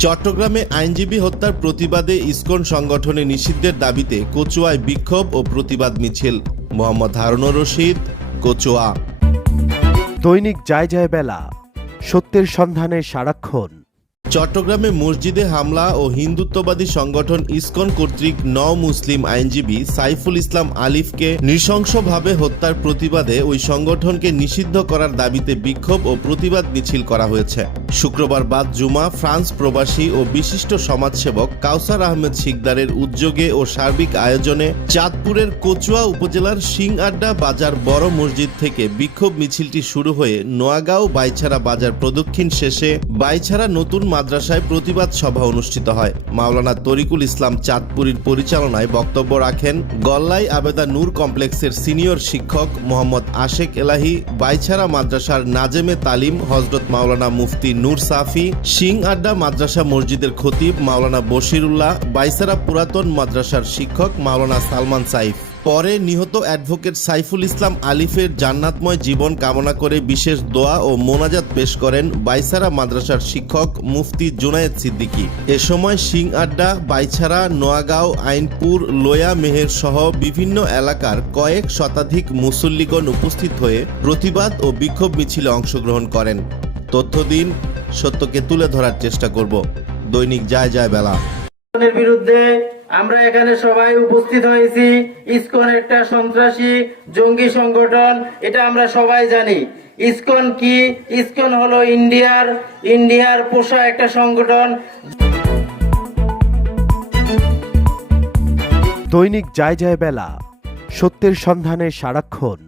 চট্টগ্রামে আইনজীবী হত্যার প্রতিবাদে ইসকন সংগঠনে নিষিদ্ধের দাবিতে কচুয়ায় বিক্ষোভ ও প্রতিবাদ মিছিল। মোহাম্মদ হারুনুর রশিদ, কচুয়া। দৈনিক যায় যায় বেলা, সত্যের সন্ধানে সারাক্ষণ। চট্টগ্রামে মসজিদে হামলা ও হিন্দুত্ববাদী সংগঠন ইসকন কর্তৃক ন মুসলিম আইনজীবী সাইফুল ইসলাম আলিফকে নৃশংসভাবে হত্যার প্রতিবাদে ওই সংগঠনকে নিষিদ্ধ করার দাবিতে বিক্ষোভ ও প্রতিবাদ মিছিল করা হয়েছে। শুক্রবার বাদ জুমা, ফ্রান্স প্রবাসী ও বিশিষ্ট সমাজসেবক কাউসার আহমেদ শিকদারের উদ্যোগে ও সার্বিক আয়োজনে চাঁদপুরের কচুয়া উপজেলার সিং আড্ডা বাজার বড় মসজিদ থেকে বিক্ষোভ মিছিলটি শুরু হয়ে নোয়াগাঁও বাইছাড়া বাজার প্রদক্ষিণ শেষে বাইছাড়া নতুন মাদ্রাসায় প্রতিবাদ সভা অনুষ্ঠিত হয়। মাওলানা তরিকুল ইসলাম চাঁদপুরীর পরিচালনায় বক্তব্য রাখেন গল্লাই আবেদা নূর কমপ্লেক্সের সিনিয়র শিক্ষক মোহাম্মদ আশেক এলাহি বাইছাড়া মাদ্রাসার নাজেমে তালিম হজরত মাওলানা মুফতি নূর সাফি সিং আড্ডা মাদ্রাসা মসজিদের খতিব মাওলানা বশিরুল্লাহ বাইসারা পুরাতন মাদ্রাসার শিক্ষক মাওলানা সালমান সাইফ। পরে নিহত অ্যাডভোকেট সাইফুল ইসলাম আলিফের জান্নাতময় জীবন কামনা করে বিশেষ দোয়া ও মোনাজাত পেশ করেন বাইসারা মাদ্রাসার শিক্ষক মুফতি জুনায়েদ সিদ্দিকী। এ সময় সিং আড্ডা বাইছাড়া নোয়াগাঁও, আইনপুর, লোয়া মেহের সহ বিভিন্ন এলাকার কয়েক শতাধিক মুসল্লিগণ উপস্থিত হয়ে প্রতিবাদ ও বিক্ষোভ মিছিলে অংশগ্রহণ করেন। তথ্য দিন সত্যকে তুলে ধরার চেষ্টা করব। দৈনিক যায় যায় বেলা। ইসকনের বিরুদ্ধে আমরা এখানে সবাই উপস্থিত হয়েছি। ইসকন একটা সন্ত্রাসী জঙ্গি সংগঠন, এটা আমরা সবাই জানি। ইসকন কি? ইসকন হলো ইন্ডিয়ার ইন্ডিয়ার পোষা একটা সংগঠন। দৈনিক যায় যায় বেলা, সত্যের সন্ধানে সারাক্ষণ।